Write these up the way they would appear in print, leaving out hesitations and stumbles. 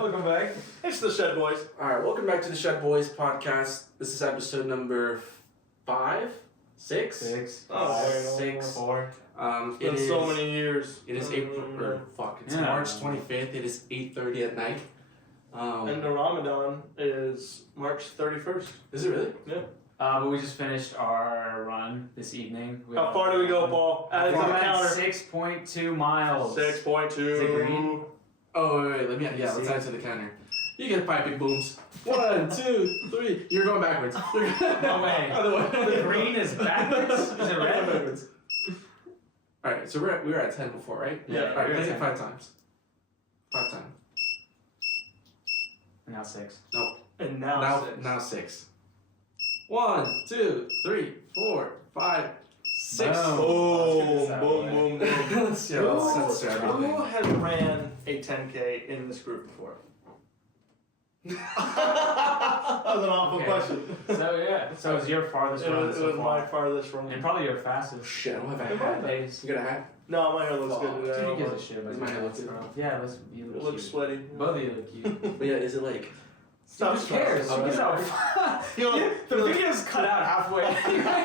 Welcome back. It's the Shed Boys. Alright, welcome back to the Shed Boys podcast. This is episode number 5? 6? 6. Oh, 6. 4. It's been so many years. It is March 25th. It is 8:30 at night. And the Ramadan is March 31st. Is it really? Yeah. But we just finished our run this evening. How far do we go, Paul? Add it to the counter. 6.2 miles. 6.2. Is it green? Oh, wait, let's add to the counter. You get 5 big booms. 1, 2, 3. You're going backwards. No way. Other way. The green is backwards? Is it red? Backwards. Alright, so we were at 10 before, right? Yeah. Alright, take it 5 times. 5 times. And now 6. Nope. And now 6. Now 6. 1, 2, 3, 4, 5, 6. Boom, boom, boom. Let's start everything. Who has ran a 10K in this group before? That was an awful question. So it was your farthest run so It was far. my farthest run. And probably your fastest. Shit, I don't have a Hat hat. days. You got a hat? No, my hair looks good today. Who gives a shit about Does my hair look good? Yeah, you It look looks cute. sweaty. Both of you look cute. But yeah, is it like... Stop Who cares? Oh, Who yeah. cares? The video's cut out halfway.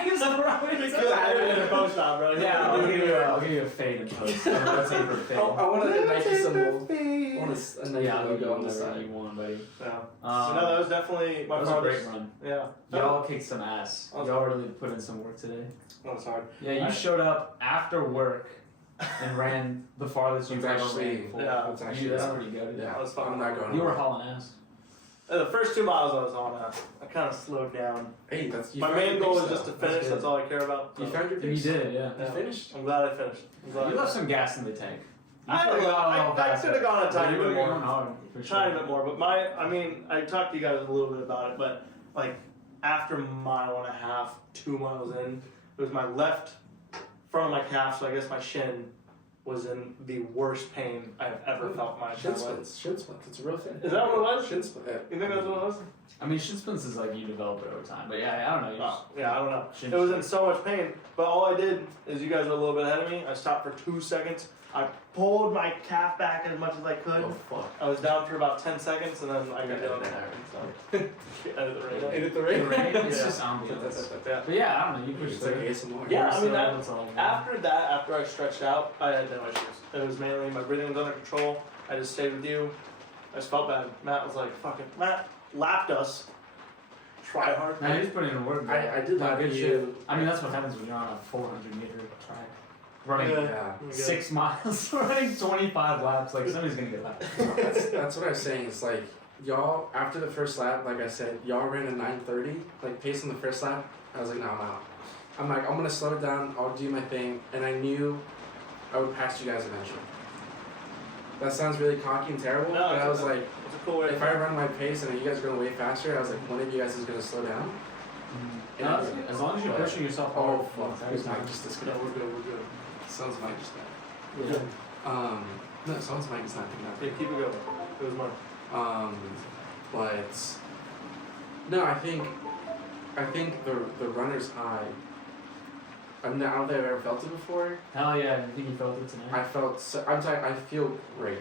He's in a post op, bro. Yeah, I'll give you a fade in post. Let's aim for fade. I want a Nike symbol. I want a Nike Yeah, I'll logo go on the side. you want, buddy. Yeah. So no, that was definitely my That was a farthest. great run. Yeah. Y'all kicked some ass. Y'all really put in some work today. That was hard. Yeah, you showed up after work and ran the farthest you've ever actually- ran before. Yeah. It's actually... That's pretty good. Yeah, That was fun. I'm not going You were hauling ass. The first 2 miles I was on, I kind of slowed down. Hey, that's... My main goal is just to finish. That's all I care about. You found your You pace? did, yeah. You finished? I'm glad I finished. You left some gas in the tank. I could have gone a tiny bit more. For sure. Tiny bit more, but I talked to you guys a little bit about it, but like after mile and a half, 2 miles in, it was my left front of my calf, so I guess my shin was in the worst pain I've ever felt in my Shin entire life. splints. Shin splints. It's a real thing. Is that what it was? Shin splints. You think that's what it was? I mean, shin splints is like you develop it over time, but yeah, I don't know. You just, Yeah, I don't know. Shin It was in splints. so much pain, but all I did is you guys were a little bit ahead of me. I stopped for 2 seconds. I pulled my calf back as much as I could. Oh, fuck. I was down for about 10 seconds, and then I got down there. So, edit the rain. Edit the The rain. rain, it's Yeah. just ambiance. Yeah. But yeah, I don't know. You pushed It's like through. ASMR. Yeah, I mean, That's all. After that, after I stretched out, I had no issues. It was mainly my breathing was under control. I just stayed with you. I just felt bad. Matt was like, fucking, Matt lapped us. Try hard. Now he's putting in work. I did Not lap good you. shit. I mean, that's what happens when you're on a 400-meter track. Running Yeah. 6 miles, running 25 laps, like somebody's gonna get lapped. That's what I was saying. It's like, y'all, after the first lap, like I said, y'all ran a 9:30, like pace on the first lap. I was like, no, I'm out. I'm like, I'm gonna slow it down, I'll do my thing, and I knew I would pass you guys eventually. That sounds really cocky and terrible, No, but I was like, It's a cool way if I run my pace and you guys are going way faster, I was like, one of you guys is gonna slow down. And No, as long as you're pushing yourself hard. Oh fuck, his mic just No, disconnected. we're good, we're good. Sounds mic just died. We're good. No, someone's mic is not picking up. Yeah, keep it going. It was mine. But no, I think the runner's high. I don't think I've ever felt it before. Hell yeah, I think you felt it tonight. I felt so, I'm telling you, I feel great.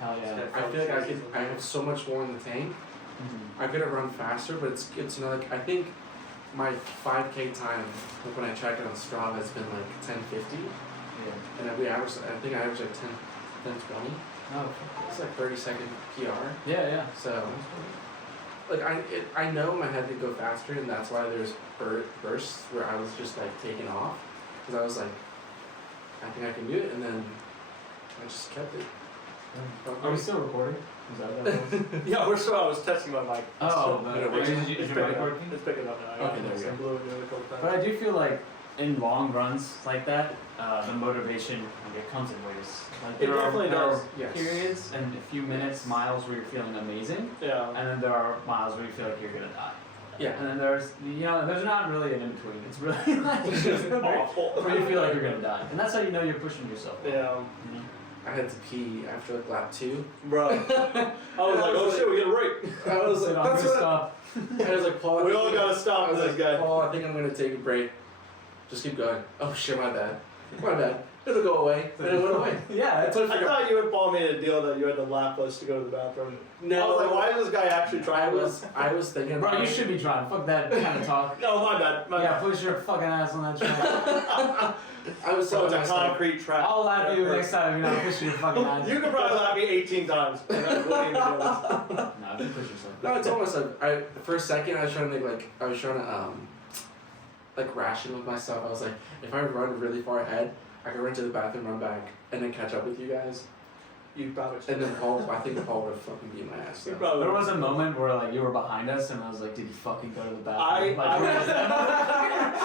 Hell yeah. I feel like I have so much more in the tank. Mm-hmm. I could have run faster, but it's good to know. Like I think my 5K time, like when I track it on Strava, has been like 10:50, Yeah. and I average like 10:20. Oh, It's like 30-second PR. yeah. So, like I know in my head to go faster, and that's why there's bursts where I was just like taking off, because I was like, I think I can do it, and then I just kept it. Are we still recording? Is that what that was? Yeah, we're still. I was testing my mic. Oh, So, no, it's, is it's your picking mic up. working? It's picking up now. Okay, there we go. I blew it a couple times. But I do feel like in long runs like that, the motivation like, it comes in waves. Like, It there definitely are does, yes. periods and a few minutes, miles where you're feeling amazing, Yeah. and then there are miles where you feel like you're gonna die. Yeah. And then there's there's not really an in between. It's really like just Awful. where you feel like you're gonna die, and that's how you know you're pushing yourself. Yeah. You know? I had to pee after like lap 2. Bro. I was like, oh shit, we get a break. I was like, I'm that's gonna what. stop. I was like, Paul. We I all think- gotta stop I was this like, guy. Paul, I think I'm gonna take a break. Just keep going. Oh shit, my bad. My bad. It'll go away. And it went away. Yeah, I it's totally I forgot. thought you and Paul made a deal that you had the lap us to go to the bathroom. I was like, why is this guy actually trying this? I was thinking. bro, you should be trying. Fuck that kind of talk. No, my bad. My Yeah, bad. put your fucking ass on that track. I was So telling it's a myself. concrete track. I'll lap you next time you're not pushing your fucking ass. You could probably lap me 18 times. And I wouldn't even do this. No, just push yourself. No, I told myself. For a second, I was trying to like ration with myself. I was like, if I run really far ahead, I could run to the bathroom, run back, and then catch up with you guys. You probably should. And then Paul, I think Paul would have fucking beat my ass. You Though. probably There would. was a moment where like you were behind us, and I was like, "Did you fucking go to the I bathroom?" Like,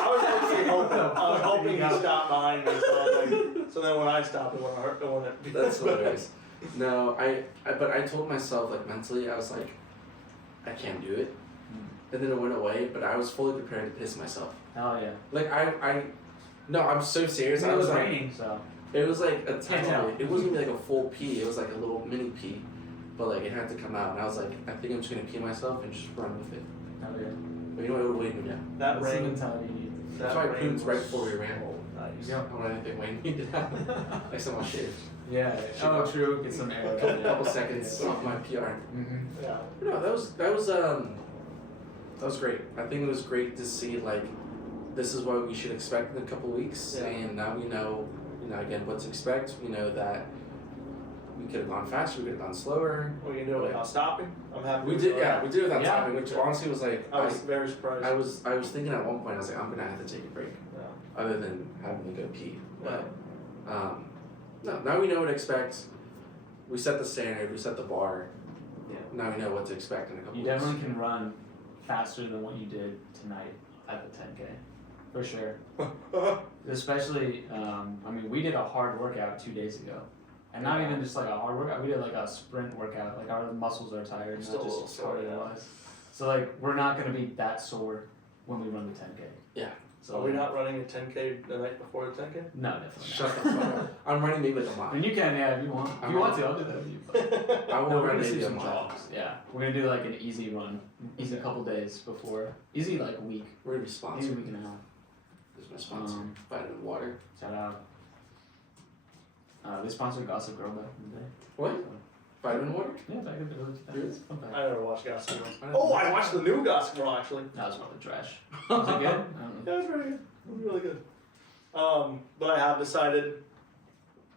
was actually hoping. I was hoping Yeah. he stopped behind me. So, I was like, so then when I stopped, it wouldn't hurt. It wouldn't. That's hilarious. No, but I told myself like mentally, I was like, I can't do it. And then it went away, but I was fully prepared to piss myself. Hell yeah. Like no, I'm so serious. It I was was like, raining, so. it was like a Can't tell. tiny. It wasn't even like a full pee. It was like a little mini pee, but like it had to come out. And I was like, I think I'm just gonna pee myself and just run with it. Hell yeah. But you know what? It would weigh me down. That That's the rain. mentality you need. That's That why I rain pooped right was before we ran. so Nice. I don't want anything weighing me down. Like someone shaved. Yeah. Oh, true. Get some air. A couple seconds off my PR. Mm-hmm. Yeah. No, that was great. I think it was great to see like this is what we should expect in a couple weeks, Yeah. and now we know, again what to expect. We know that we could have gone faster, we could have gone slower. We can do it without stopping. I'm happy. We with did, that. yeah, we did without Yeah. stopping, which honestly was like I was very surprised. I was thinking at one point I was like I'm gonna have to take a break, Yeah. other than having to go pee. Yeah. But no, now we know what to expect. We set the standard, we set the bar. Yeah. Now we know what to expect in a couple You weeks. definitely can run faster than what you did tonight at the 10K, for sure. Especially, I mean, we did a hard workout 2 days ago, and not even just like a hard workout. We did like a sprint workout. Like our muscles are tired, Still not a little just sore, cardio yeah. wise. So like we're not gonna be that sore when we run the 10K. Yeah. So Are we not running a 10K the night before the 10K? No, definitely Shut not. the fuck up. I'm running maybe like a I mile. mean, you can, yeah, if you want. If you want to, I'll do that with you. But I will no, we're run gonna do maybe a some mile. jogs. Yeah, we're gonna do like an easy run, easy couple days before, easy like week, We're gonna be easy sponsored. week and a half. There's my sponsor. Um, Vitamin water. Shout out. They sponsored Gossip Girl back in the day. What? Vitamin water? Yeah, back in the early 2000s. Fun fact. I never watched Gossip Girl. I Oh, I watched the new Gossip Girl actually. That was probably trash. Was it good? I don't know. Yeah, it was very good. It was really good. But I have decided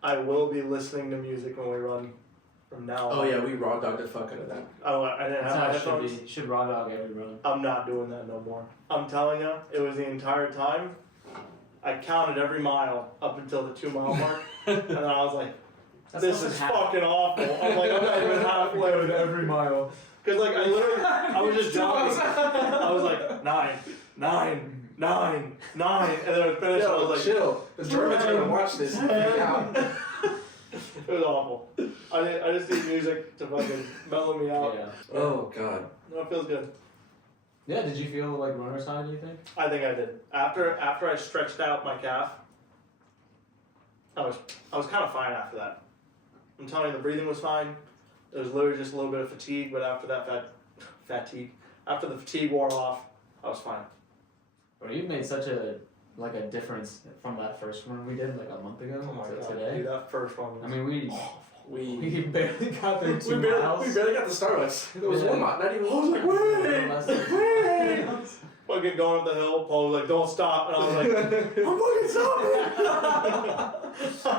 I will be listening to music when we run from now on. Oh yeah, we raw dogged the fuck out of that. Oh, I didn't That's have how my it should headphones. be. Should raw dog every run. I'm not doing that no more. I'm telling you, it was the entire time. I counted every mile up until the 2 mile mark, and then I was like, "This is fucking awful." I'm like, I'm not even halfway with every mile. Because like I literally, I was just jogging. I was like 9, 9, 9, 9, and then it finished. I was like, chill. The Germans are gonna watch this. and freak out. it was awful. I just need music to fucking mellow me out. Yeah. Oh god. No, it feels good. Yeah. Did you feel like runner's high? Do you think? I think I did. After I stretched out my calf, I was kind of fine after that. I'm telling you, the breathing was fine. It was literally just a little bit of fatigue, but after that after the fatigue wore off, I was fine. Bro, you've made such a difference from that first one we did like a month ago Oh my to god, today. dude, that first one was I mean, we We barely got there 2 we miles. barely got the Starbucks. It was Yeah. 1 mile, not even. I was like, Wait! fucking going up the hill. Paul was like, "Don't stop," and I was like, "I'm fucking stopping."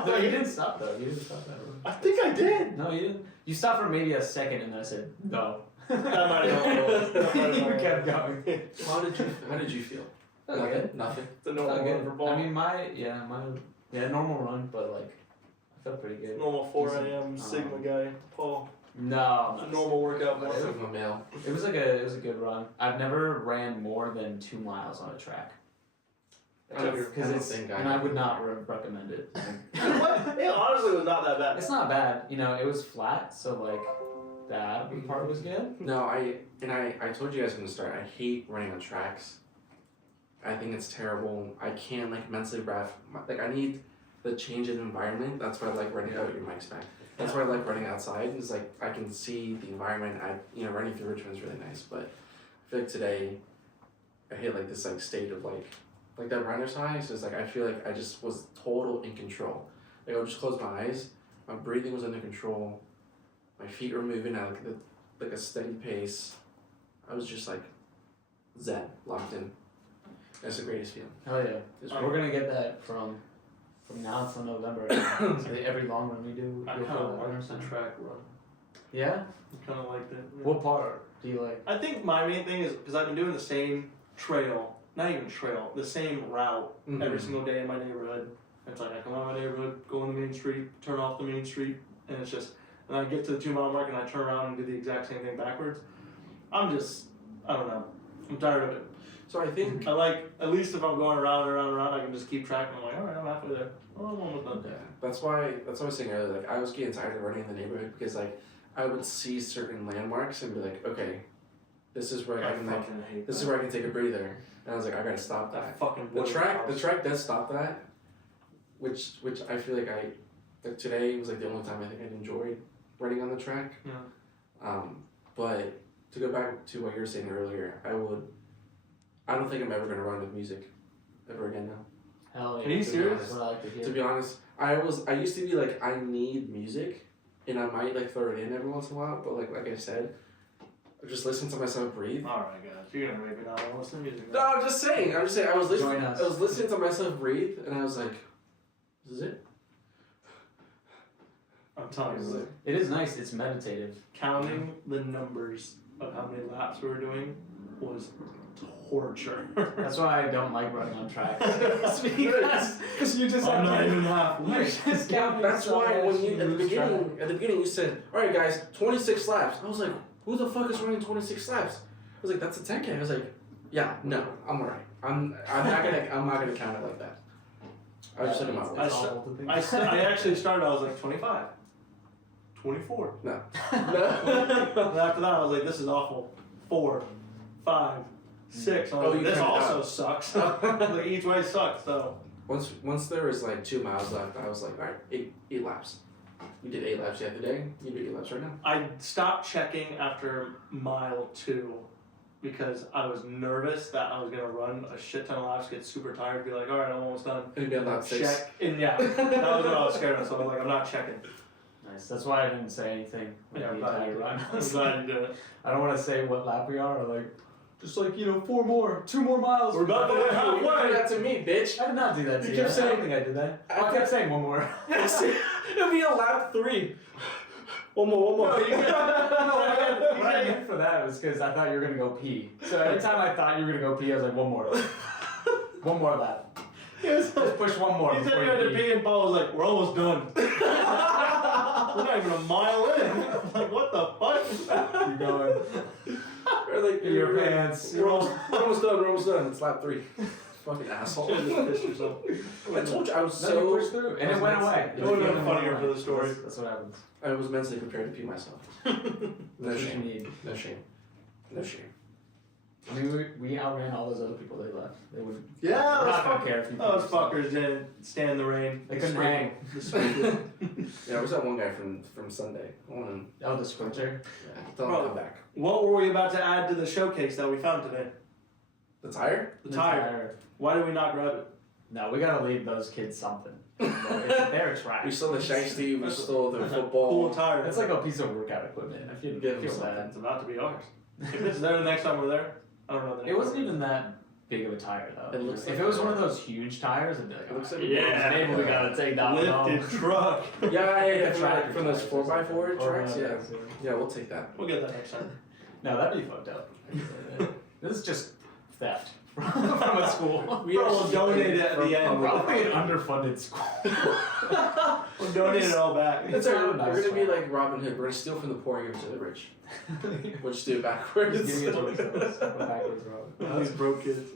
No, you didn't stop though. You didn't stop that one. I think I did. No, you didn't. You stopped for maybe a second, and then I said no. That might have been what it was. That might have been You what it kept was. going. How did you feel? That was good. Nothing. It's a Not normal good. run for Paul. I mean, my normal run, but like, I felt pretty good. Normal 4 a.m. Sigma guy, Paul. No, It's a normal workout for That's him. like my mail. It was a good run. I've never ran more than 2 miles on a track. I don't Because it's think I and I have. would not recommend it. What? It honestly was not that bad. It's not bad, it was flat, so like that part was good. No, I told you guys from the start, I hate running on tracks. I think it's terrible. I can't like mentally wrap like I need the change in environment. That's why I like running out your mic's back. That's why I like running outside. It's like I can see the environment. Running through Richmond is really nice, but I feel like today I hit like this like state of like that runner's high. So it's like I feel like I just was total in control. Like I would just close my eyes. My breathing was under control. My feet were moving at like a steady pace. I was just like zen, locked in. That's the greatest feeling. Hell yeah. We're gonna get that from now until November. So every long run we do, I you'll kind feel of that like the 100%. track run. Yeah? I kind of liked it. Yeah. What part do you like? I think my main thing is because I've been doing the same trail, not even trail, the same route every single day in my neighborhood. It's like I come out of my neighborhood, go on the main street, turn off the main street, and it's just, and I get to the 2 mile mark and I turn around and do the exact same thing backwards. I don't know. I'm tired of it. So I think I like, at least if I'm going around and around and around, I can just keep track and I'm like, alright, I'm halfway there. Oh, I'm almost done. yeah, that's why I was saying earlier, like I was getting tired of running in the neighborhood because like I would see certain landmarks and be like, okay, this is where I can like fucking hate this that. is where I can take a breather. And I was like, I gotta stop that. That fucking The boy track house. does stop that, which I feel like like today was like the only time I think I enjoyed running on the track. Yeah. But to go back to what you were saying earlier, I don't think I'm ever gonna run with music ever again now. Hell yeah. Are you To be serious? honest, what I like to hear. To be honest, I used to be like I need music, and I might like throw it in every once in a while, but like I said, I just listen to myself breathe. Alright, guys, you're gonna make me not want to listen to music. No, I'm just saying. I was listening. Join us. I was listening to myself breathe, and I was like, "This is it." I'm telling This is you, it. It is nice, it's meditative. counting the numbers of how many laps we were doing was torture. That's why I don't like running on track. Because you just I'm have not to- even halfway. You're just counting That's so why much, when you lose track. at the beginning you said, "All right, guys, 26 laps." I was like, "Who the fuck is running 26 laps?" I was like, "That's a 10K." I was like, "Yeah, no, I'm alright. I'm not gonna count it like that." I was just looking at my I watch. s- awful to think. I actually started, I was like 25, 24. No. And after that, I was like, this is awful. 4, 5, 6. I was Oh, like, you this counted also out. sucks. Like, each way sucks, so. Once there was like 2 miles left, I was like, "All right, eight laps." You did 8 laps the other day. You do 8 laps right now. I stopped checking after mile 2 because I was nervous that I was going to run a shit ton of laps, get super tired, be like, all right, I'm almost done. And be on lap 6. Check. And yeah, that was what I was scared of, so I was like, I'm not checking. Nice. That's why I didn't say anything with Yeah, the I'm glad entire you did run. it. I'm glad you did it. I don't want to say what lap we are, or like, just like, 4 more, 2 more miles. We're about to hit You halfway. did that to me, bitch. I did not do that to You you. kept I saying- don't think I did that. I kept saying 1 more. It'll be a lap 3. One more. No, you What I said- meant for that was because I thought you were gonna go pee. So every time I thought you were gonna go pee, I was like, 1 more. 1 more lap. Just push 1 more. He said before you had to pee. pee, and Paul was like, we're almost done. We're not even a mile in. I'm like, what the fuck? Keep going. Or like In your pants. We're almost done. It's lap 3. Fucking asshole. Should've just pissed yourself. I told you I was Then you so. pushed through, and I it was went mentally- away. It would've been It went funnier away. for the story. That's what happens. I was mentally prepared to pee myself. No That's what you shame. need. No shame. No shame. I mean, we outran all those other people they left. They would. Yeah, We're those not gonna fuckers. care if you. Those peed yourself. fuckers didn't stand in the rain. They couldn't hang. The sprinkle. Yeah, I was that one guy from Sunday. I want him. Oh, the sprinter. Yeah, tell him Bro. to come back. What were we about to add to the showcase that we found today? The tire? The tire. Why did we not grab it? No, we gotta leave those kids something. They're trash. We stole the shiesty. We That's stole the That's a football. cool tire. It's like a piece of workout equipment. I feel, Give them feel something. bad. It's about to be ours. If it's there the next time we're there, I don't know. The next It wasn't time. even that big of a tire though. It looks if like it was a- one of those huge tires, it'd be like, It looks "Oh, like a Yeah. maybe we gotta take that one home." Lifted truck. Yeah, from, Tractor from those tires or 4x4 something. tracks. Or, Yeah, yeah, we'll take that. We'll get that next time. No, that'd be fucked up. This is just theft from a school. We Bro, we'll donate it at the end. Probably an underfunded school. We'll donate it all back. It's That's not our, a nice we're gonna be one. like Robin Hood. We're gonna steal from the poor and give it to the rich. We'll just do it Just backwards. giving it to ourselves. Go backwards, Rob. These broke kids.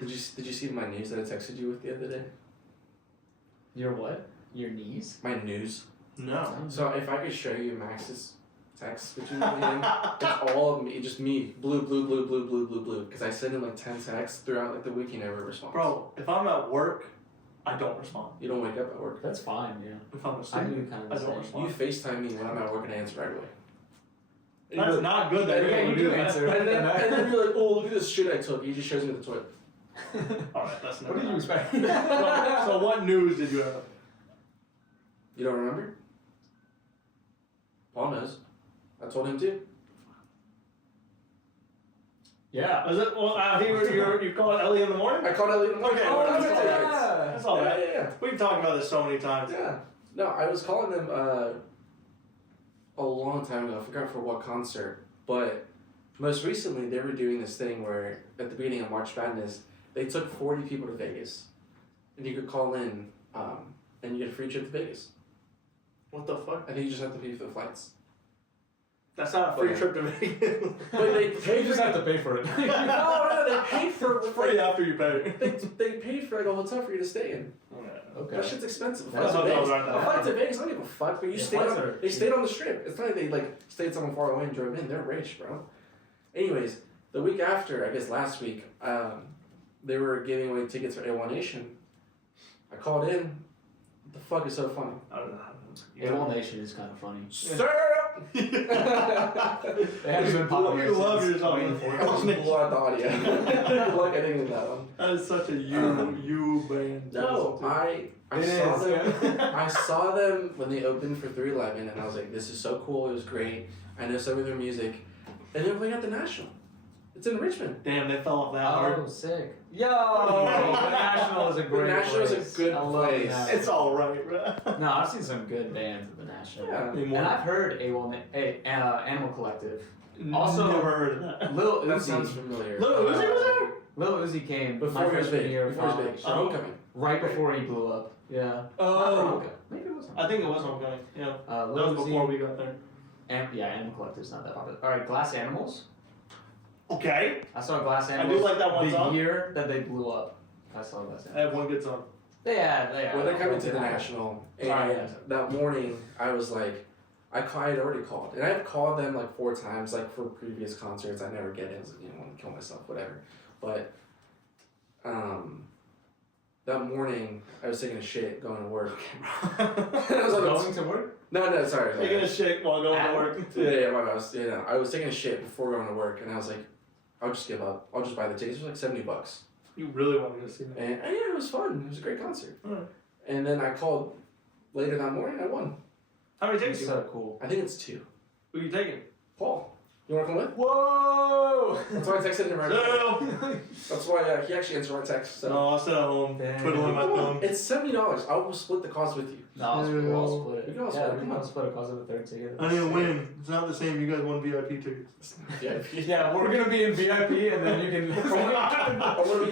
Did you see my news that I texted you with the other day? Your what? Your knees? My news. No. So if I could show you Max's text between me and him, it's all of me, just me, blue, because I send him like 10 texts throughout like the week. He never responds. Bro, if I'm at work, I don't respond. You don't wake up at work. That's fine, yeah. If I'm I asleep, do kind of I the don't same. You respond. FaceTime me when I'm at work and I answer right away. That's not good that Yeah, you're you able to do do that. answer. And then you're like, oh, look at this shit I took. He just shows me the toilet. Alright, that's never What did you happened. expect? So what news did you have? You don't remember? Paul knows. I told him too. Yeah. Was it? Well, you called Ellie in the morning? I called Ellie in the morning. Okay, Oh, that's all right. yeah. That's all right. Yeah. We've talked about this so many times. Yeah. No, I was calling them a long time ago. I forgot for what concert. But most recently, they were doing this thing where at the beginning of March Madness, they took 40 people to Vegas. And you could call in and you get a free trip to Vegas. What the fuck? I think you just have to pay for the flights. That's not a free trip to Vegas. But they You paid just for have to pay for it. no, they paid for Free after you pay. they paid for like a hotel for you to stay in. Okay. That shit's expensive. That's Flight to what Vegas. I was right A flight to Vegas, I don't give a fuck. But you Yeah, stayed flights on. are They cheap. stayed on the strip. It's not like they like stayed somewhere far away and drove in. They're rich, bro. Anyways, the week after, I guess last week, they were giving away tickets for A1 Nation. I called in. What the fuck is so funny? I don't know. AWOL Nation is kind of funny. Sir. They have been popular You love since yourself. 2014. I almost blew out the audio. Good luck editing that one. That is such a you band. No, I It saw is, them. I saw them when they opened for 311, and I was like, "This is so cool! It was great. I know some of their music." And they're playing at the National. It's in Richmond. Damn, they fell off that hard. Oh, sick. Yo! The National is a great National is a place. good I love place. the National. It's alright, bro. No, I've seen some good bands at the National. Yeah. And I've heard Animal Collective. Also- Never heard of that. Lil That sounds Uzi. familiar. Lil Uzi was there? Lil Uzi came Before my he was freshman big. year of Before he was college. big. Oh. Homecoming. Right before he blew up. Yeah. Not Oh. Homecoming. Maybe it was I think it was Homecoming. Yeah. That Lil was Uzi. before we got there. Animal Collective's not that popular. Alright, Glass Animals. Okay. I saw Glass I do Animals like that one the song. year that they blew up. I saw Glass I Animals. have one good song. They had. Well, they're coming to the National, and Right. that morning I was like, I had already called, and I've called them like 4 times, like for previous concerts. I never get it. I was like, you know, I want to kill myself, whatever. But that morning I was taking a shit going to work. I was like, Going to work? no, sorry. Taking a shit while going to At work. Yeah, my bad. I was taking a shit before going to work, and I was like, I'll just give up. I'll just buy the tickets. It was like $70. You really wanted to see that. And yeah, it was fun. It was a great concert. Alright. And then I called later that morning. I won. How many It's tickets you so got? cool. I think it's 2. Who you taking? Paul, you want to come with? Whoa! That's why I texted him right now. No. That's why he actually answered my text. So No, I'll sit at home, Damn. twiddling my thumb. it's $70. I will split the cost with you. No, we'll split it. We can all Yeah, split it, we come can all on. split it because of a third ticket. I need to win. It's not the same. You guys want VIP tickets. Yeah. Yeah, we're gonna be in VIP and then you can.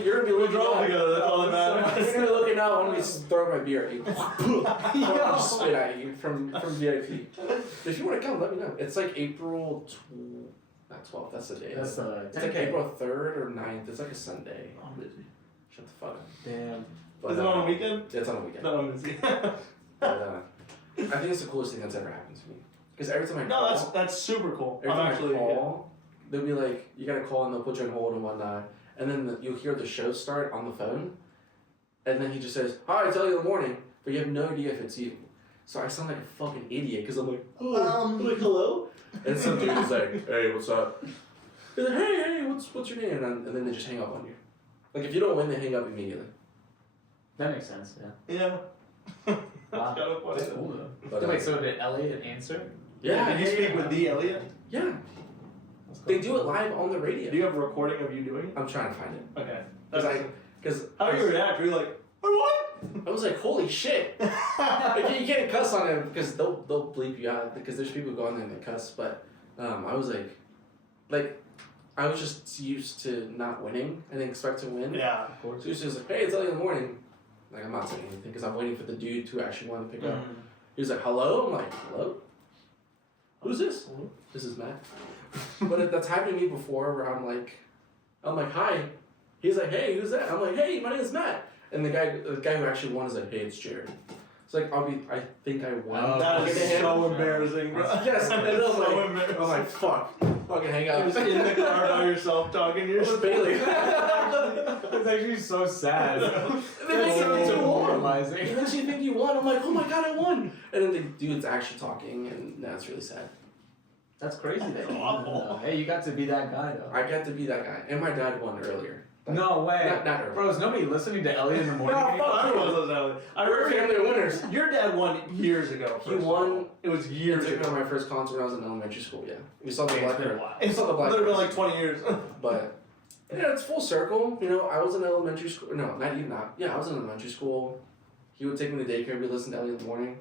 You're gonna be We'll looking draw out. together. That's all that matters. You're gonna be looking out. I'm gonna be throwing my beer at you. Yo. Spit at you from VIP. If you want to come, let me know. It's like April 12th. That's the day. That's It's like 10K. April 3rd or 9th. It's like a Sunday. I'm busy. Shut the fuck up. Damn. But, Is it on a weekend? Yeah, it's on a weekend. No, I'm busy. But, I think it's the coolest thing that's ever happened to me. Because every time I No, call, that's super cool. every I'm time actually I call, they'll be like, you gotta call and they'll put you on hold and whatnot. And then you'll hear the show start on the phone. And then he just says, hi, it's early in the morning. But you have no idea if it's you. So I sound like a fucking idiot because I'm like, I'm like, hello? And some dude is like, hey, what's up? He's like, hey, what's your name? And then they just hang up on you. Like, if you don't win, they hang up immediately. That makes sense, yeah. Yeah. That's Wow. kind of funny. That's cool though. But, Wait, so did Elliot answer? Did you speak with the Elliot? Yeah. That's cool. They do it live on the radio. Do you have a recording of you doing it? I'm trying to find it. Okay. Because How do you react? Were you like, what? I was like, holy shit. Like, you can't cuss on him because they'll bleep you out because there's people who go on there and they cuss. But I was like, I was just used to not winning and expect to win. Yeah. Of course. So he was just like, hey, it's early in the morning. Like, I'm not saying anything because I'm waiting for the dude who actually wanted to pick up. He was like, hello? I'm like, hello? Who's this? This is Matt. But that's happened to me before where I'm like, hi. He's like, hey, who's that? I'm like, hey, my name is Matt. And the guy who actually won is like, hey, it's Jared. It's like, I think I won. Oh, That Talking is to him. so embarrassing, bro. Yes, and then That's I'm so like, embarrassing. I'm like, fuck. Fucking hang You're out. just in the car by yourself talking to It was yourself. Bailey. It's actually so sad. And then It's they so think you won. demoralizing. And then you think you won. I'm like, oh my god, I won. And then the dude's actually talking, and that's really sad. That's crazy. That's though. awful. Hey, you got to be that guy though. I got to be that guy. And my dad won earlier. No way. Not early. Bro, is nobody listening to Elliot in the morning? No, anymore? fuck, I was listening. I We're remember family winners. your dad won years ago. He first of won- all. It was He years took me ago. on my first concert when I was in elementary school. Yeah, we saw the Okay, it's black. been a while. It's saw the black. literally like 20 years. But yeah, it's full circle. You know, I was in elementary school. No, not even that. Yeah, I was in elementary school. He would take me to daycare. We listened to Elliot in the morning.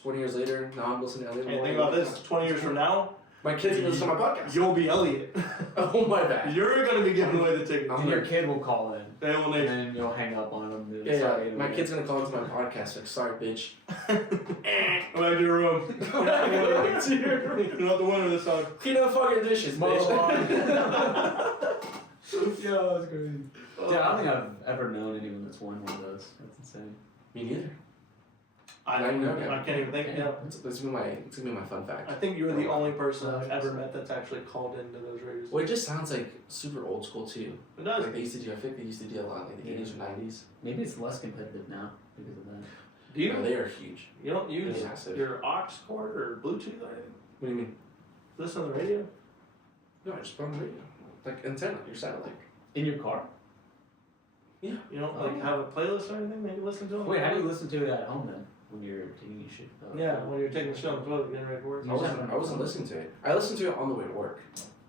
20 years later, now I'm listening to Elliot in the And morning. think about this: 20 years from now, My kids can listen to my podcast. you'll be Elliot. Oh my bad. You're gonna be giving away the tickets. I'm And your kid will call in. They will And nation. then you'll hang up on him. Dude. Yeah, Sorry, my kid's gonna call into my podcast like, sorry, bitch. Go back to your room. You're not the winner this time. Clean up fucking dishes, Mow the lawn. bitch. Yo, that's crazy. Dude, I don't think I've ever known anyone that's won one of those. That's insane. Me neither. I Now you know, I yeah. can't even think. Yeah. It's gonna be my fun fact. I think you're the only person I've ever met that's actually called into those radios. Well, it just sounds like super old school too. It does. Like they used to do. I think they used to do a lot like the 80s or 90s. Maybe it's less competitive now because of that. Do you? No, they are huge. You don't use They're massive. your aux cord or Bluetooth or anything? What do you mean? Listen to the radio? No, I just put on the radio. Like antenna, your satellite. In your car? You don't like have a playlist or anything that you listen to? Wait, how do you listen to it at home then? When you're taking your shit? Yeah, when you're taking the show on the toilet, getting ready for work. I wasn't listening to it. I listened to it on the way to work.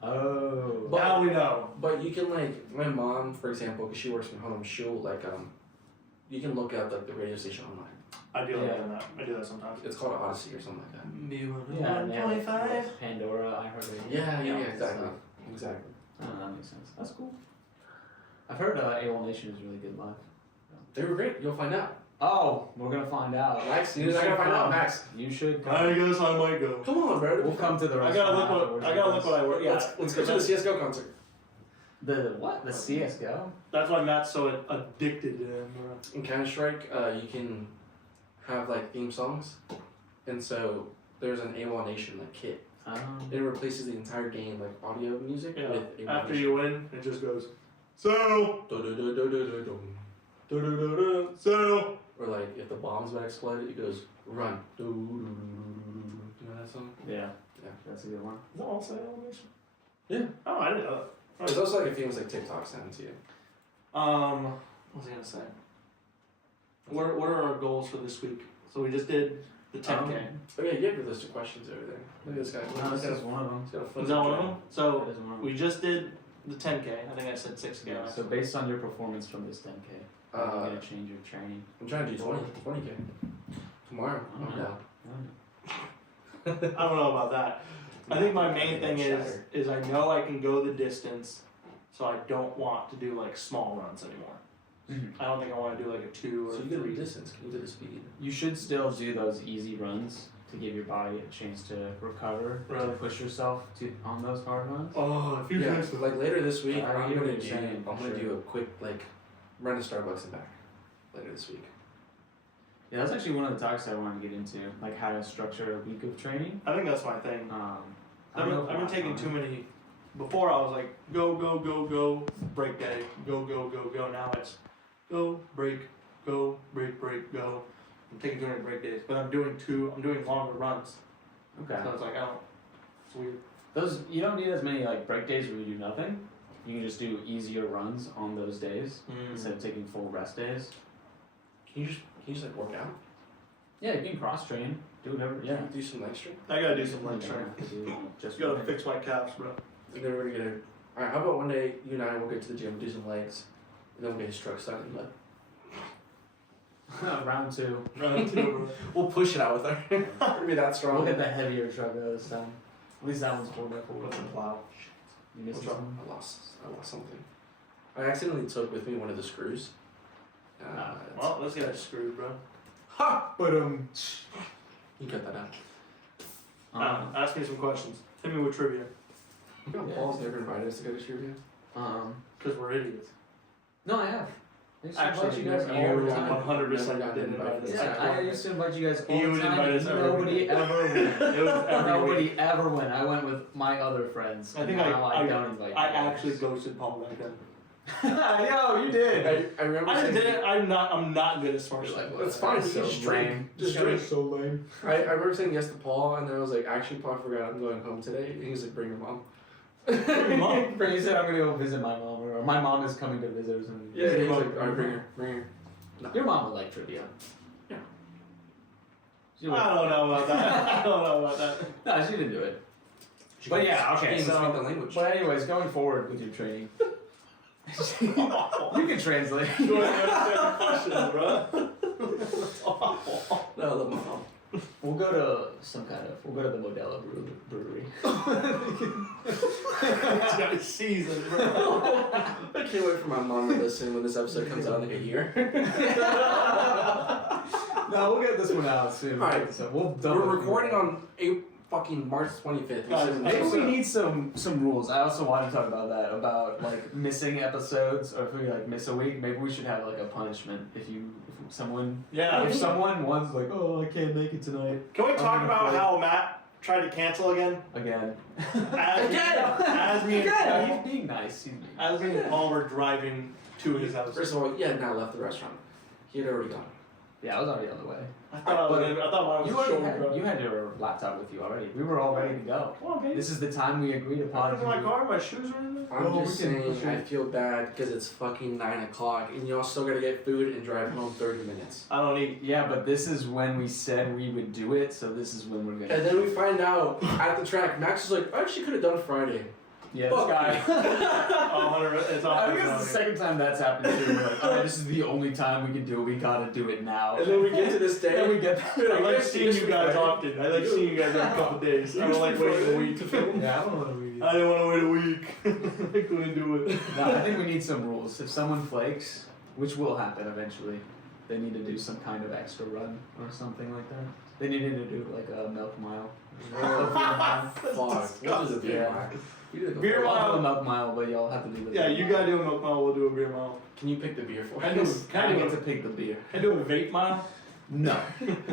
Oh. But- Now we know. But you can like my mom, for example, because she works from home, she'll like you can look up like the radio station online. I do Yeah. that. I do that sometimes. It's called Odyssey or something like that. Yeah, and they have, like, Pandora, iHeartRadio. Yeah, and exactly, stuff. exactly. Oh, that makes sense. That's cool. I've heard AWOL Nation is really good live. They were great. You'll find out. Oh, we're gonna find out. Max, you're not gonna find out, Max. You should come. I guess I might go. Come on, bro. We'll come to the I restaurant. gotta look what afterwards, I gotta guess. look what I work. Yeah, Let's go to the CS:GO concert. The what? The CS:GO? That's why Matt's so addicted to him. In Counter-Strike, you can have like theme songs, and so there's an AWOL Nation like kit. It replaces the entire game like audio music Yeah. with AWOL After Nation. you win, it just goes. So. So. Or like if the bomb's about to explode, it goes run. You know that song? Yeah. Yeah. That's a good one. Is that also animation? Yeah. Oh, I didn't know that. There's also like a famous like TikTok sound too. What was I gonna say? What are our goals for this week? So we just did the 10K. Oh yeah, you have your list of questions over there. Look at this guy. No, this is one of them. He's got a flip Is that one of chart. them? So That is one of them. we just did the 10K. I think I said 6K. Yeah, so based on your performance from this 10K, I'm gonna change your training. I'm trying to do 20K. Tomorrow. I'm Alright. down. I don't know about that. I think my main thing is I know I can go the distance, so I don't want to do like small runs anymore. I don't think I want to do like a 2 or So you 3. get the distance, can you do the speed? You should still do those easy runs to give your body a chance to recover, to Really? push yourself on those hard runs. Oh, if you Yeah, finish the like later this week, I I'm hear what gonna you're saying, I'm for gonna sure. do a quick like run to Starbucks and back later this week. Yeah, that's actually one of the topics I wanted to get into, like how to structure a week of training. I think that's my thing. I don't know if I've been I- taking too many. Before I was like go go go go break day, go go go go. Now it's go break go. I'm taking too many break days, but I'm doing longer runs. Okay. So it's like I don't. It's weird. Those you don't need as many like break days where you do nothing. You can just do easier runs on those days instead of taking full rest days. Can you just like work out? Yeah, you can cross train, do whatever. Can Yeah. you do some leg strength? I gotta do some leg You strength. don't have to do just Gotta running. fix my calves, bro. And then we're gonna get a. Alright, how about one day you and I will get to the gym, do some legs, and then we'll get his truck stuck in the mud. Round 2. Round 2, bro. We'll push it out with her. We're gonna be that strong. We'll get the heavier truck this time. At least that one's 4x4. With the plow. You missing What's wrong? something? I lost something. I accidentally took with me one of the screws. Well, let's get it screwed, bro. Ha! But you cut that out. Ask me some questions. Hit me with trivia. You know, Yeah. Paul's never invited us to go to trivia. Cause we're idiots. No, I have. I used to Actually, invite you guys you all the time. 100% Never didn't invite us. Yeah, I used to invite you guys all You the would time. invite us and every nobody week. ever went. It was every Nobody week. ever went. I went with my other friends. I think and now I don't invite you I guys. actually ghosted Paul back then. Yo, you did. I remember I just saying- didn't. I'm not good at smart You're stuff. like, That's fine, so you just drink. lame. Just That was drink. so lame. I remember saying yes to Paul, and then I was like, actually, Paul, I forgot I'm going home today. And he was like, bring your mom. Your mom? He said I'm gonna go visit my mom or whatever. Or my mom is coming to visit or something. Yeah, he's like, alright, bring her. No. Your mom would like trivia. Yeah. She would. I don't know about that. No, she didn't do it. But yeah, okay. She So, speak the language. but anyways, going forward with your training, you can translate. You want to understand the question, bro? That's awful. No, the mom. We'll go to the Modelo brewery. It's got a season, bro. I can't wait for my mom to listen when this episode comes out in like a year. No, we'll get this one out soon. Alright. So we're We're recording on fucking March 25th. Guys, Maybe we need some rules. I also want to talk about that, about like missing episodes, or if we like miss a week, maybe we should have like a punishment if someone Yeah. if someone wants like, oh, I can't make it tonight Can we talk I'm about afraid. how Matt tried to cancel again? again. As me and Yeah, Paul, he's being nice. He's being as me and Paul were driving to his house. First of all, he had not left the restaurant. He had already gone. Yeah, I was already on the way. I thought mine was You a already shoulder had, drop. you had your laptop with you already. We were all ready to go. Come on, baby. This is the time we agreed I upon. put in my car, my shoes are in there. I'm Oh, just we can saying, push it. I feel bad because it's fucking 9 o'clock and y'all still gotta get food and drive home 30 minutes. I don't need. Yeah, but this is when we said we would do it, so this is when we're gonna. And then we find out at the track, Max is like, I actually could have done Friday. Yeah, Fuck this guy. It's I think it's the all. second time that's happened too. We're like, alright, this is the only time we can do it. We gotta do it now. And then we get to this day. Then we get. I like seeing you guys often. I like seeing you guys every couple days. I don't like waiting a week to film. Yeah, I don't want to read I didn't want to wait a week. I couldn't do it. No, I think we need some rules. If someone flakes, which will happen eventually, they need to do some kind of extra run or something like that. They needed to do like a milk mile. Fuck. What is a beer Yeah. mile? We did a Beer I'll mile. do a milk mile, but y'all have to do the. Yeah, milk you mile. gotta do a milk mile. We'll do a beer mile. Can you pick the beer for I do. us? I get to pick the beer. Can I do a vape mile? No,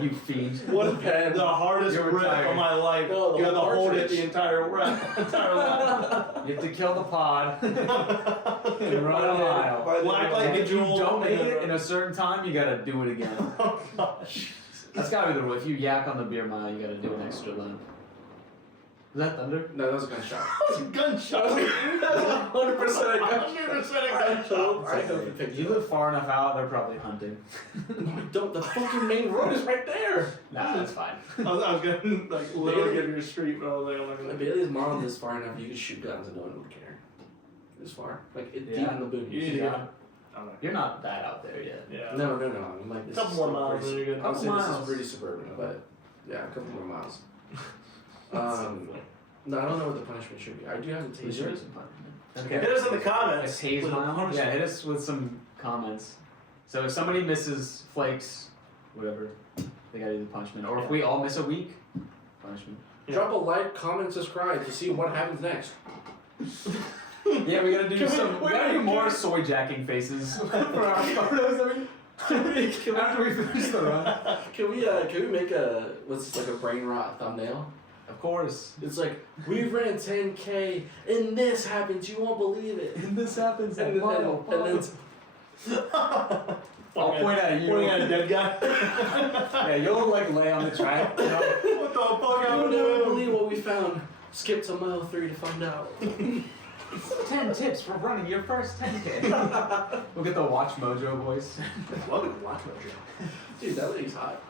you fiend. What a pen. The hardest You're rip retired. of my life. No, the you have to whole hold it cartridge. the entire rep. Entire lap. You have to kill the pod and run a mile. Black light And if you Jewel. don't make it in a certain time, you gotta do it again. Oh gosh. That's gotta be the rule. If you yak on the beer mile, you gotta do an extra lap. Is that thunder? No, that was a gunshot. That was a gunshot. That's 100% a gunshot. 100% a gunshot. I hope you picked You it live far enough out, they're probably hunting. No, I don't. The fucking main road is right there. Nah, that's fine. I was gonna like literally get to your street, but I was like, I'm not The gonna. Bailey's mom is far enough you could shoot guns and no one would care. It's far. Like, it's deep Yeah. in the boonies. You need to Yeah. get. I'm not. You're not that out there yet. Yeah. No. I'm like, A this couple is more still miles, pretty- then you're good. I would say Couple this is miles. pretty suburban, but yeah, a couple more miles. No, I don't know what the punishment should be. I do have a We should do taser. some punishment. Hit us in the A comments. tase with a mile? punishment. Yeah, hit us with some comments. So if somebody misses, flakes, whatever, they gotta do the punishment. Or if we all miss a week, punishment. Yeah. Drop a like, comment, subscribe to see what happens next. Yeah, we gotta do Can we- some. We wait, gotta do wait, more can- soy jacking faces for our photos. I mean, after we finish the run. Can we make a what's like a brain rot thumbnail? Of course. It's like we ran 10K and this happens. You won't believe it. And this happens And at then, mile and then I'll point at you. Pointing at a dead guy. Yeah, you'll like lay on the track. You know? What the fuck you'll am I never doing? believe what we found. Skip to mile 3 to find out. 10 tips for running your first 10K. We'll get the Watch Mojo voice. Welcome to Watch Mojo. Dude, that lady's hot.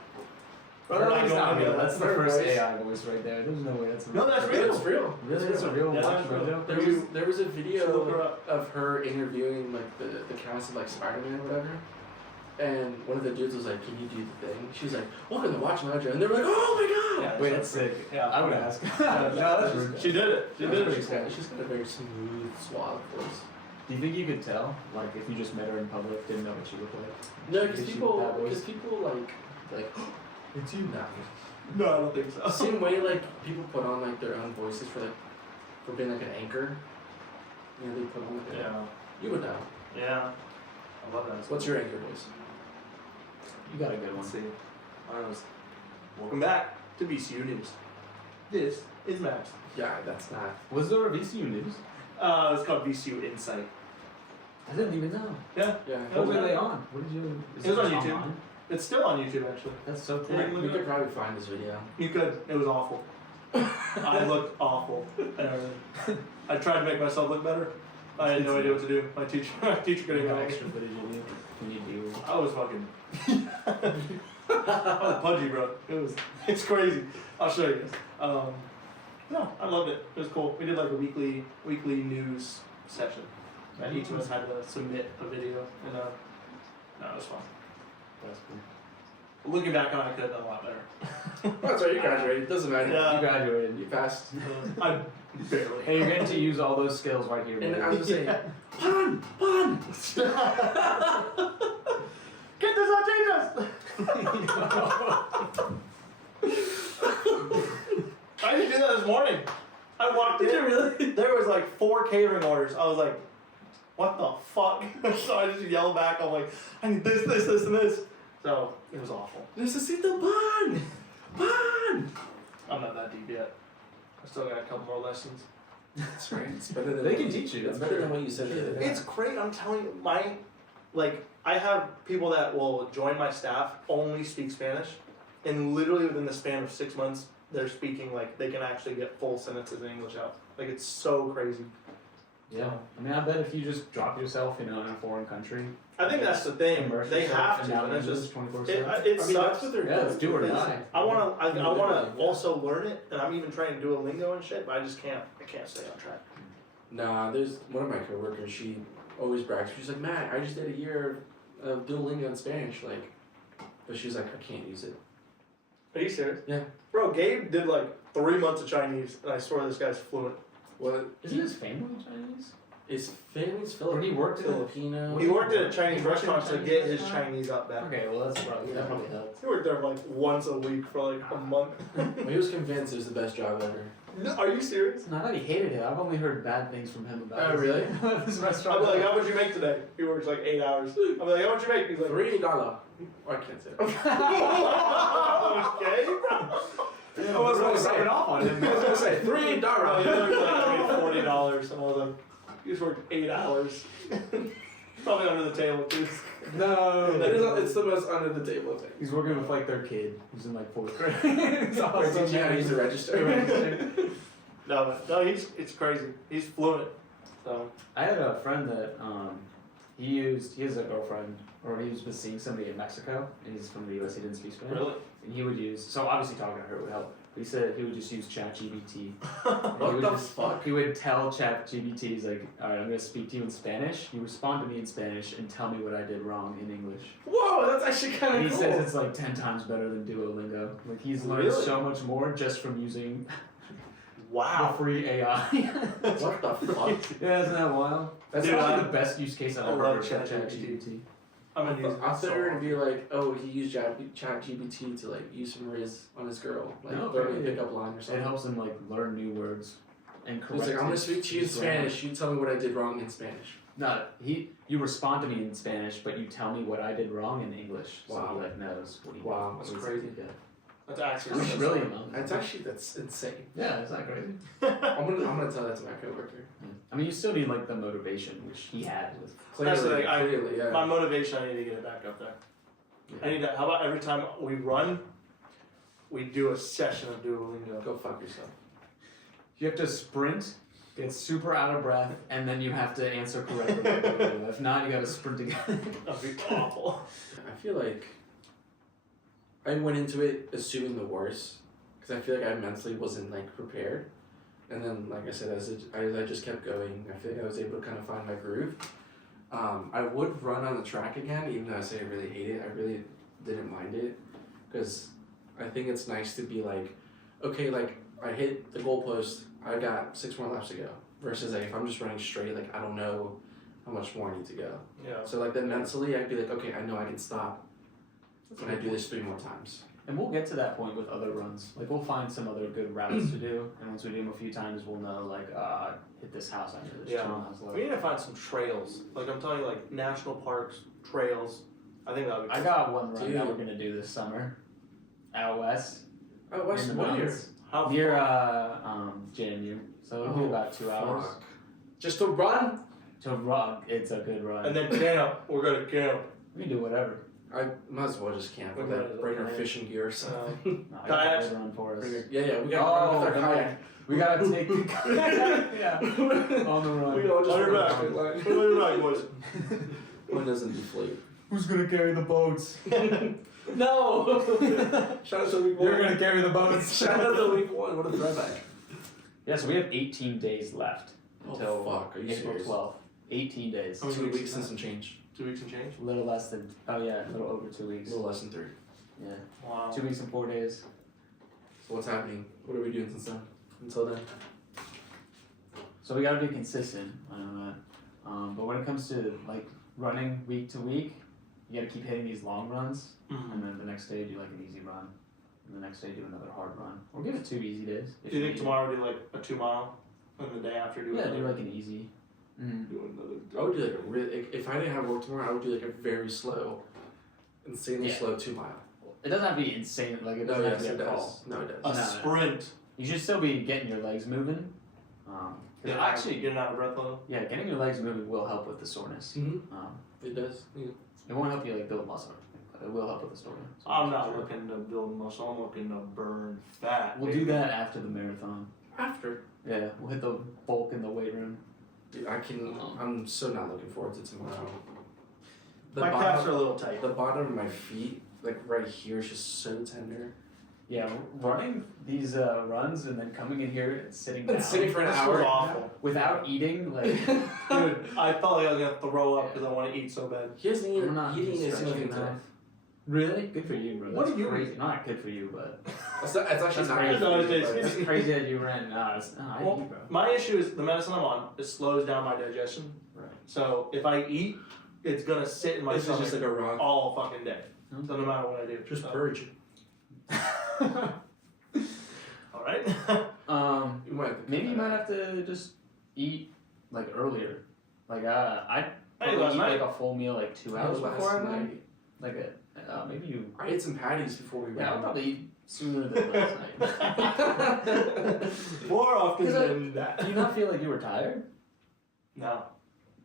But We're not that's going not to real. that. That's the Her first voice. AI voice right there. There's no way that's No, that's real. It's real. Really? That's a real Yeah, Watch that's real. Mojo? There was a Should look her video up. of her interviewing like the cast of like Spider-Man or whatever. And one of the dudes was like, "Can you do the thing?" She was like, "Welcome to Watch Mojo," and they were like, "Oh my god!" Yeah, Wait, that's sick. Yeah. I would ask. No, that's rude. She did it. She That's did pretty it. cool. She's got a very smooth, suave voice. Do you think you could tell? Like, if you just met her in public, didn't know what she looked like? No, Did because she people, have that voice? like, It's you. nah. No, I don't think so. Same way like people put on like their own voices for being like an anchor. You know, they put on like Yeah. You would know. Yeah. I love that. What's your anchor voice? You got a good one. Let's see. Welcome back to VCU News. This is Max. Yeah, that's not. Was there a VCU News? It's called VCU Insight. I didn't even know. Yeah. Yeah. What were they on? What did you? Is It was on just YouTube. online? It's still on YouTube actually. That's so cool. Yeah. We could probably find this video. You could. It was awful. I looked awful. And everything. I tried to make myself look better. I had no idea what to do. My teacher couldn't got go. extra footage of you. We need you. I was fucking. I was pudgy, bro. It's crazy. I'll show you. No, I loved it. It was cool. We did like a weekly news session. That each of us had to submit a video, and no, it was fun. That's cool. Looking back on it, I could have done a lot better. That's right, you graduated. Doesn't matter. Yeah. You graduated. You passed. I barely. And you're getting to use all those skills right here. And man. I was just saying, pun! Get this on Jesus! I didn't do that this morning. I walked in. Did you really? There was like 4 catering orders. I was like, what the fuck? So I just yelled back. I'm like, I need this, and this. So it was awful. Necesito pan! Pan! I'm not that deep yet. I still got a couple more lessons. That's right. It's better than They can teach you. It's That's better true. than what you said the other day. It's great. I'm telling you, I have people that will join my staff only speak Spanish, and literally within the span of 6 months, they're speaking like they can actually get full sentences in English out. Like it's so crazy. Yeah. I mean, I bet if you just drop yourself, in a foreign country. I think that's the thing. Immerse They yourself have in to, that and it's language just 24/7. it I mean, sucks. that's what they're Yeah, it's do or because die. I wanna Yeah. also learn it, and I'm even trying to do a lingo and shit, but I just can't. I can't stay on track. Nah, there's one of my coworkers, she always brags. She's like, Matt, I just did a year of Duolingo in Spanish, like, but she's like, I can't use it. Are you serious? Yeah. Bro, Gabe did like 3 months of Chinese, and I swear this guy's fluent. Well, Isn't his family Chinese? his family's Or he worked in a- Filipino. He worked at a Chinese He worked in a restaurant to Chinese get his restaurant? Chinese up back. Okay, well that probably helped. He worked there like once a week for like a month. Well, he was convinced it was the best job ever. No, are you serious? No, I thought he hated it. I've only heard bad things from him about Oh, really? this I'll restaurant. be like, how much you make today? He works like 8 hours. I'll be like, how much you make? He's like, $3. Oh, I can't say it. okay. I wasn't really rubbing off on him. I was gonna say Bro, $3. he worked like $40, and I was like, you just worked 8 hours. Probably under the table too. No. It's the most under the table thing. He's working with like their kid who's in like 4th grade. It's Or awesome. teaching how to use the register. No, it's crazy. He's fluent. So I had a friend that he has a girlfriend, or he was seeing somebody in Mexico, and he's from the US. He didn't speak Spanish. really, And he would use, so obviously talking to her would help. But he said he would just use ChatGPT. What the fuck? He would tell ChatGPT, he's like, all right, I'm gonna speak to you in Spanish. You respond to me in Spanish and tell me what I did wrong in English. Whoa, that's actually kind And of he cool. says it's like 10 times better than Duolingo. Like he's learned Really? so much more just from using the wow. free AI. What the fuck? Yeah, isn't that wild? That's Dude, probably I- the best use case I've I ever love heard for ChatGPT. ChatGPT. I'm gonna use it. I thought so you were gonna often. be like, oh, he used ChatGPT to like use some riz on his girl, like No, throw me a really. pickup line or It something. helps him like learn new words and correct. He's like, I'm gonna his- speak to you in his grammar. Spanish. You tell me what I did wrong in Spanish. No, you respond to me in Spanish, but you tell me what I did wrong in English. So Wow. he like knows what he Wow, that's what he's crazy. good. That's actually It's so brilliant, smart. man. That's insane. Yeah, it's not crazy. I'm gonna tell that to my coworker. I mean, you still need like the motivation, which he had with. That's the Clearly, thing, clearly, yeah. My motivation, I need to get it back up there. I need to. How about every time we run, we do a session of Duolingo. Go fuck yourself. You have to sprint, get super out of breath, and then you have to answer correctly. If not, you gotta sprint again. That'd be awful. I feel like I went into it assuming the worst because I feel like I mentally wasn't like prepared, and then like I said, as I just kept going, I feel like I was able to kind of find my groove. I would run on the track again, even though I say I really hate it. I really didn't mind it because I think it's nice to be like, okay, like I hit the goalpost, I got 6 more laps to go. Versus like if I'm just running straight, like I don't know how much more I need to go. Yeah. So like then mentally I'd be like, okay, I know I can stop when I do this 3 more times. And we'll get to that point with other runs. Like we'll find some other good routes to do, and once we do them a few times, we'll know like, hit this house. I know this Yeah. 2 miles left. We need to find some trails. Like I'm telling you, like national parks, trails. I think that would be. I got one run that Dude. we're gonna do this summer, out west. Oh, what's in the what year? mountains. How Near far? JMU, so it'll be about 2 hours. Fuck. Just to run? To run, it's a good run. And then camp. We're gonna camp. we can do whatever. I might as well just camp We with might that. as well Bring our camp. fishing gear or something. No, I got Kayak. a good run for us. Yeah, we got to run with our Oh, kayak. We gotta take the yeah on the run. We all just On your run back. down the line. On your back, boys. One doesn't deflate. Who's gonna carry the boats? No! Shout out to week 1. You're gonna carry the boats. Shout out to week 1. What a throwback. Yeah, so we have 18 days left until Oh, fuck. Are you April serious? 12th. 18 days. How many 2 weeks weeks is and that? some change. 2 weeks and change? A little less than, oh yeah, a little over 2 A weeks. little less than 3. Yeah. Wow. 2 weeks and 4 days. So what's happening? What are we doing since then? Until then? So we gotta be consistent on that. But when it comes to like running week to week, you gotta keep hitting these long runs, and then the next day do like an easy run, and the next day do another hard run. Or give it 2 easy days. if Do you think need. tomorrow do like a 2 mile? And the day after do Yeah, another? do like an easy. Mm-hmm. Do another. I would do like a really, if I didn't have work tomorrow, I would do like a very slow, insanely Yeah. slow 2 mile. It doesn't have to be insane. Like it No, doesn't yes, have it to be a crawl. does. No, it A does. No, no. sprint. You should still be getting your legs moving. 'Cause Yeah, actually, getting out of breath a little. yeah, getting your legs moving will help with the soreness. Mm-hmm. Um, It does. Yeah. it won't help you like build muscle, but it will help with the soreness. I'm not looking to build muscle. I'm looking to burn fat. We'll do that after the marathon. After. Yeah, we'll hit the bulk in the weight room. Dude, I'm so not looking forward to tomorrow. The My calves are a little tight. the bottom of my feet, like right here, is just so tender. Yeah, running these runs and then coming in here and sitting down Been sitting for an This hour. was awful. without eating, like Dude, I felt like I was gonna throw up because I want to eat so bad. He hasn't I'm eaten. not He didn't eat a single stretching thing today. enough. Really? Good for you, bro. What That's do you crazy. Not good for you, but It's actually That's not crazy. good No, for it you, is. but it's crazy that you ran. I Well, eat, bro. My issue is the medicine I'm on. It slows down my digestion. Right. So if I eat, it's gonna sit in my This is stomach just like a rock. all fucking day. Hmm. So no matter what I do. Just so. purge. All right. You might have to Maybe cut you that might out. have to just eat like earlier. Like I Hey, probably last eat night. like a full meal like 2 hours Last before I night. went. Like maybe you. I ate some patties before we Yeah, I would ran. probably eat sooner than last night. More often 'Cause I- than that. Do you not feel like you were tired? No,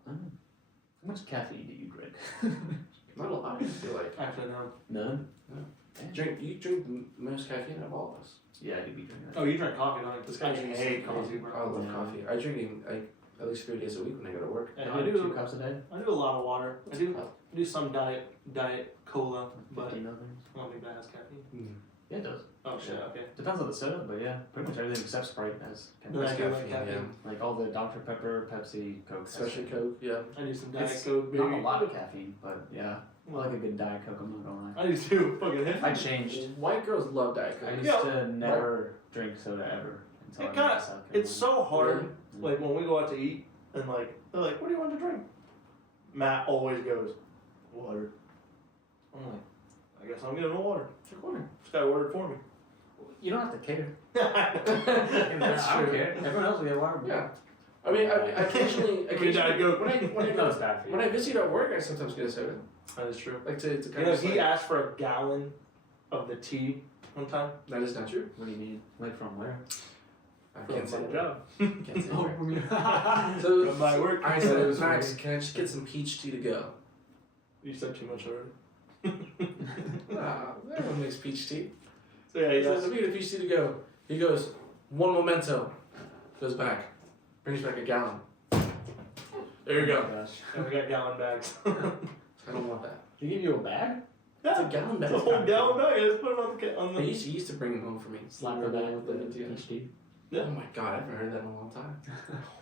Oh. How much caffeine do you drink? Not a lot. I feel like. actually no. None. No. Damn. You drink the most caffeine of all of us. Yeah, I do be drinking that. Oh, you drink coffee, don't you? This guy I drinks hate coffee. coffee, bro. I love Yeah. coffee. I drink it like at least 3 days a week when I go to work. And I I do do. 2 cups a day. I do a lot of water. I do some diet cola, but 15 others. I don't think that has caffeine. Yeah, it does. Oh shit. Okay. Depends on the soda, but yeah, pretty much everything except Sprite has No, caffeine. I do like caffeine, yeah. caffeine. Like all the Dr Pepper, Pepsi, Coke. Especially Coke, yeah. I do some Diet It's Coke, baby. Not a lot of caffeine, but yeah, I like a good Diet Coke. I'm not gonna lie. I used to fucking hit. I changed. White girls love Diet I Coke. used to never drink soda ever until It I moved kinda- to South Carolina. It's so hard. Really? Like when we go out to eat and like they're like, "What do you want to drink?" Matt always goes, "Water." I'm like, "I guess I'm getting a water." Drink water. This guy ordered for me. You don't have to care. That's I don't true. care. Everyone else will get water. Yeah. I mean, I occasionally, Diet Coke. when I No, it's bad for you. when I visit at work, I sometimes get a soda. That is true. Like to You kind know, of. he asked for a gallon of the tea one time. That is not true. What do you mean? Like from where? I can't say From my that. job. Can't say where. Oh, So From my work. I said, Max, can I just get some peach tea to go? You said too much already. Nah, everyone makes peach tea. So yeah, He he says, asked. let me get a peach tea to go. He goes, one memento. Goes back. Brings back a gallon. There you Oh go. my gosh. And we got gallon bags. I don't want that. They give you a bag? It's a Yeah, gallon it's bag. a whole gallon bag. I just put it on He the. used to bring them home for me. Slap the bag with the peach tea. Yeah. Oh my god, I haven't heard that in a long time.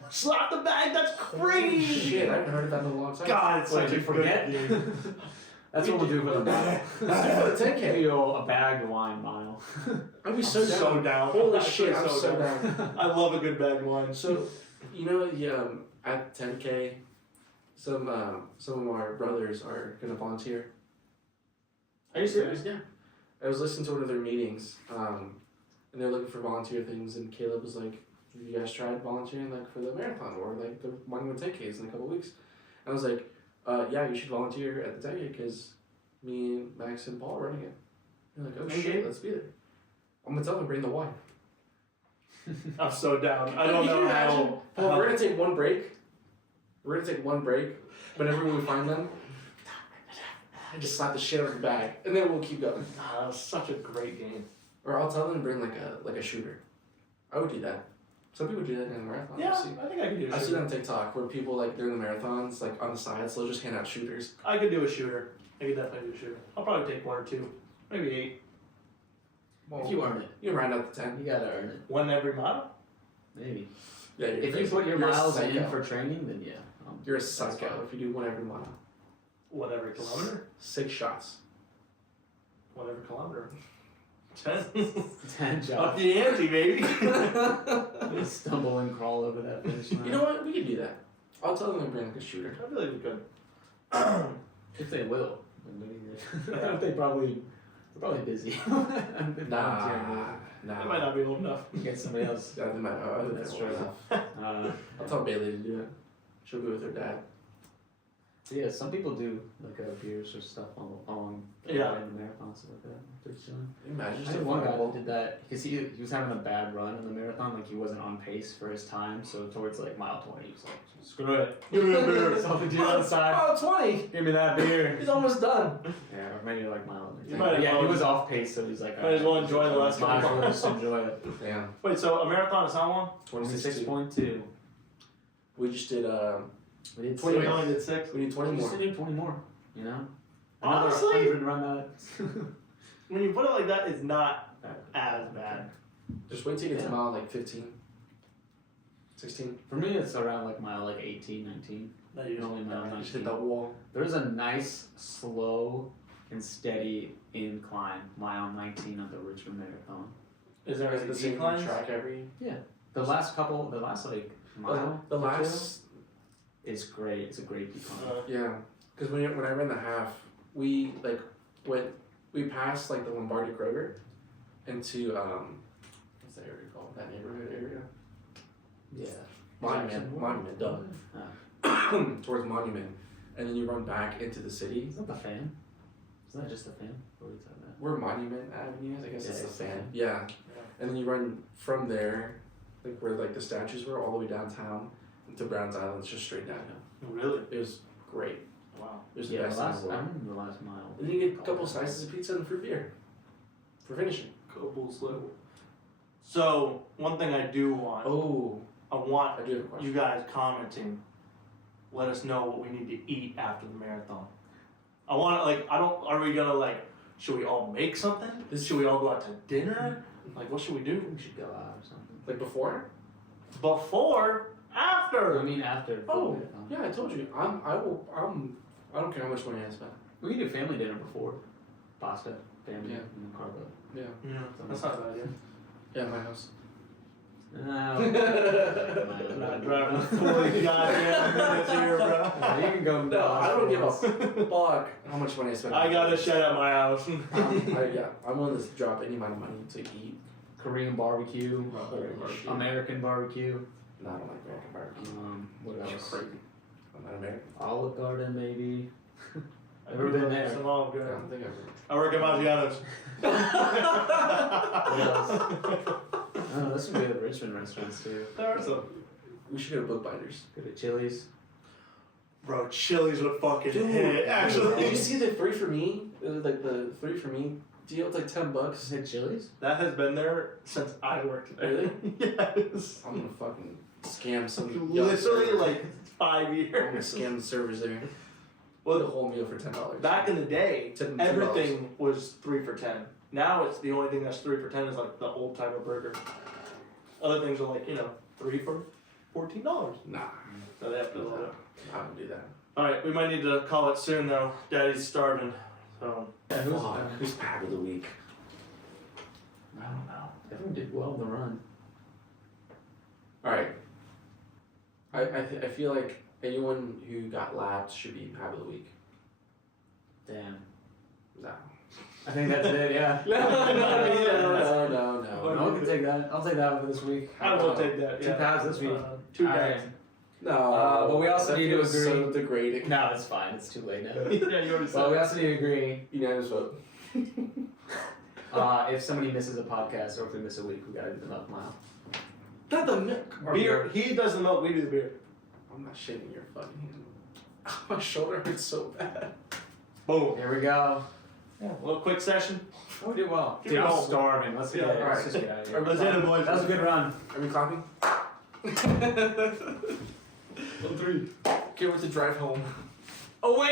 Slap the bag. That's crazy. Shit, I haven't heard that in a long time. God, it's What, such did a you forget? good game. That's what we'll do for the mile. Let's do it for the Give 10K. you a bag of wine mile. I'd be I'm so down. down. Holy I'm shit, I'm so down. I love a good bag of wine. So, you know, yeah, at 10K, some of our brothers are gonna volunteer. Are you serious? Yeah. I was listening to one of their meetings, and they're looking for volunteer things, and Caleb was like, "Have you guys tried volunteering like for the marathon or like the 10Ks in a couple weeks?" And I was like, "Yeah, you should volunteer at the 10K because me and Max and Paul are running it." They're like, "Oh Okay. shit, let's be there." I'm gonna tell them bring the wine. I'm so down. I don't Can you know imagine? how. Well, we're gonna take one break. We're gonna take one break. Whenever we find them, I just slap the shit out of the bag, and then we'll keep going. Ah, that was such a great game. Or I'll tell them to bring like a shooter. I would do that. Some people do that in the marathon. Yeah, I've seen, I think I could do a I've seen shooter. on TikTok where people like during the marathons, like on the sides, they'll just hand out shooters. I could do a shooter. I could definitely do a shooter. I'll probably take 1 or 2, maybe 8. If you earn it, You can round up to 10. you gotta earn it. 1 every mile. Maybe. Yeah, you're If you crazy. put your You're a miles in psycho. for training, then yeah. You're a that's psycho fine. if you do 1 every mile. 1 every kilometer. 6 shots. 1 every kilometer. 10. 10 Up shots. the ante, baby. Stumble and crawl over that finish line. You know what? We can do that. I'll tell them to bring like a shooter. I feel like we could. If they will. They're probably busy. They're volunteering. That might not be old enough. to Get somebody else. Yeah, they might. That's That's true. true. I'll tell Bailey to do it. She'll go with her dad. Yeah, some people do like beers or stuff along Yeah. in the marathon stuff like that. Pretty chilling. Imagine I just had one guy that did that because he was having a bad run in the marathon, like he wasn't on pace for his time. So towards like mile 20, he was like, "Screw it, Give me a beer. so the dude on the side, Oh, 20! give me that beer." He's almost done. Yeah, or maybe like mile. You might as Yeah, well- he was off pace, so he's like, Might as well enjoy the last might as couple well just enjoy it. Damn. Wait, so a marathon is how long? 26.2. We just did, We did 20 We 6. only did 6. we need 20 We more. just need 20 more. You know, Honestly? 100 run that. When you put it like that, it's not as bad. Just wait till you get to Yeah. mile like 15. 16. For me, it's around like mile like 18, 19. That you Only mile You just hit 19. that wall. There's a nice, slow, and steady incline mile 19 of the Richmond Marathon. Is there Is it any the same declines? track every? The last like mile. The or two last. is great. It's a great decline. Yeah. Because when I ran the half, we like we passed like the Lombardi Kroger into what's that area called? That neighborhood area? Yeah. Monument, duh. Towards Monument. And then you run back into the city. Is that the fan? Isn't that just the fan? What are we talking about? Where Monument Avenue is, I guess Yeah, it's the it's the fan. fan. Yeah. And then you run from there, like where like the statues were, all the way downtown into Browns Island. It's just straight downhill. Really? It was great. Wow. It was the Yeah, best the thing in last, the I world. remember the last mile. And then you get a couple slices of pizza and fruit beer for finishing. Couple slow. So one thing I do want, Oh, I want I do have a question. you guys commenting. Let us know what we need to eat after the marathon. I want to like. I don't. Are we gonna like? Should we all make something? Should we all go out to dinner? Like, what should we do? We should go out or something. Like before? Before? After? I mean, after. Oh, the marathon. yeah, I told you. I don't care how much money I spend. We can do family dinner before. Pasta, family, Yeah. and then carbo. Yeah. Yeah, that's not a bad idea. Yeah, my house. I'm not driving 40 goddamn minutes here, bro. You can go. No, I don't give a fuck how much money I spend. I got a shed at my house. I'm willing to drop any amount of money to eat. Korean barbecue, Shit. American barbecue. No, I don't like American barbecue. What That's else? crazy. I'm not American. Olive Garden, maybe. I've Never been there. Some Olive I Garden. don't think I've I work at Maggiano's. Oh, there's some good Richmond restaurants too. There are some. We should go to Bookbinders. Good at Chili's. Bro, Chili's would fucking Dude, hit, actually. Did you see the 3 for me? It was like the 3 for me deal. It's like $10. Is it Chili's? That has been there since I worked there. Really? Yes. I'm gonna fucking scam some. Literally like 5 I'm gonna years. scam the servers there. Well, The whole meal for $10. back in the day, Tip them $2. everything was 3 for $10. Now it's the only thing that's 3 for $10 is like the old timer burger. Other things are like, 3 for $14. Nah, So they have to load it. I don't do that. Alright, we might need to call it soon though. Daddy's starving. So Yeah, Who's pack of the week? I don't know. Everyone did well in the run. All right. I feel like anyone who got lapped should be pack of the week. Damn. No. I think that's it, yeah. No. No one can take that. I'll take that for this week. I will take that. Two Yeah. pads this week. 2 Alright. pads. No. But we also that need to feels so agree- degrading. No, it's fine. It's too late now. Yeah, you already Well, we said. also need to agree. Unanimous vote. If somebody misses a podcast or if we miss a week, we gotta do the milk mile. Not the milk. Beer. He does the milk. We do the beer. I'm not shaking your fucking hand. My shoulder hurts so bad. Boom. Here we go. Yeah. A little quick session. Oh, we did well. Keep Dude, it I'm going. starving. Let's get Yeah, it. alright. Let's just get out of here. Let's hit it, boys. That was a good run. Are we clapping? On 3. Can't wait to drive home. Oh wait,